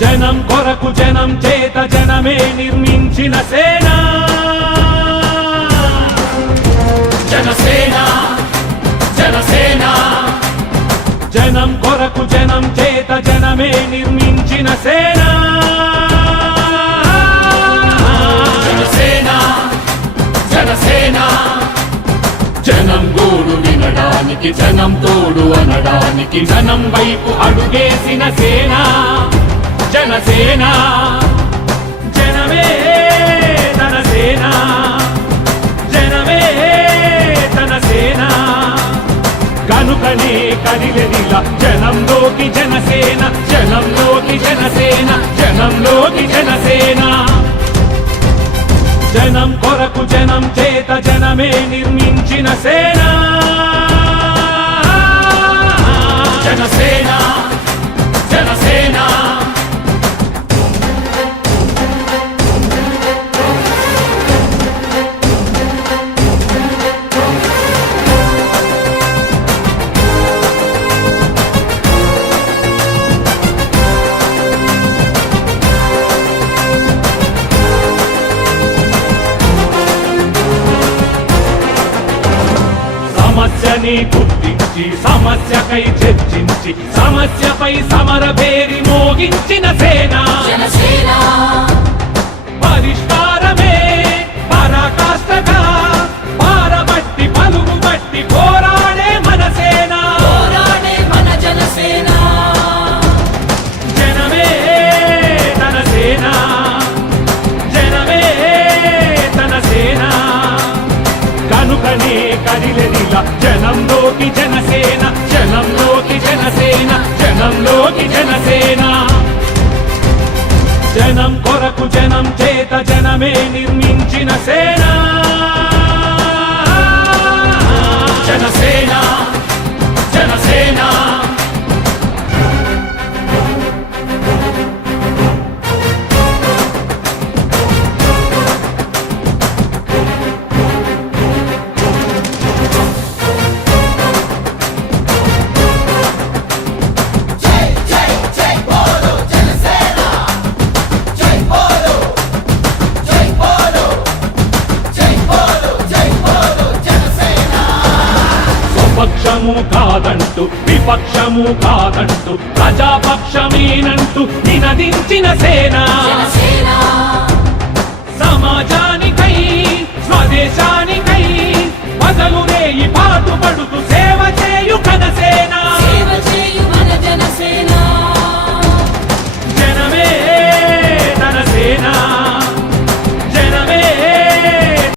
జనం కొరకు జనం చేత జనమే నిర్మించిన సేన జనసేన జనసేన జనం కొరకు జనం చేత జనమే నిర్మించిన సేన జనసేన జనసేన జనం గోడు వినడానికి జనం తోడు అనడానికి జనం వైపు అడుగేసిన సేన జనసేన జనమే తన సేన జనమే తన సేన కనుకనే కదిలెదిలా జనంలోకి జనసేన జనంలోకి జనసేన జనంలోకి జనసేన జనం కొరకు జనం చేత జనమే నిర్మించిన సేన జనసేన జనసేన సమస్యని గుర్తించి సమస్యకై చర్చించి సమస్యపై సమర పేరి మోగించిన సేన జనసేన పరిష్కారమే పరాకాష్ఠగా పారబట్టి పలుగుబట్టి పోరాడే మన సేన పోరాడే మన జనసేన జనమే తన సేన జనమే తన సేన కనుకనే కదిలెదిలా జనంలోకి జనసేన జనంలోకి జనసేన జనంలోకి జనసేన జనం కొరకు జనం చేత జనమే నిర్మించిన సేన జనసేన జనసేన పక్షము కాదంటూ విపక్షము కాదంటూ ప్రజాపక్షమేనంటూ నినదించిన సేన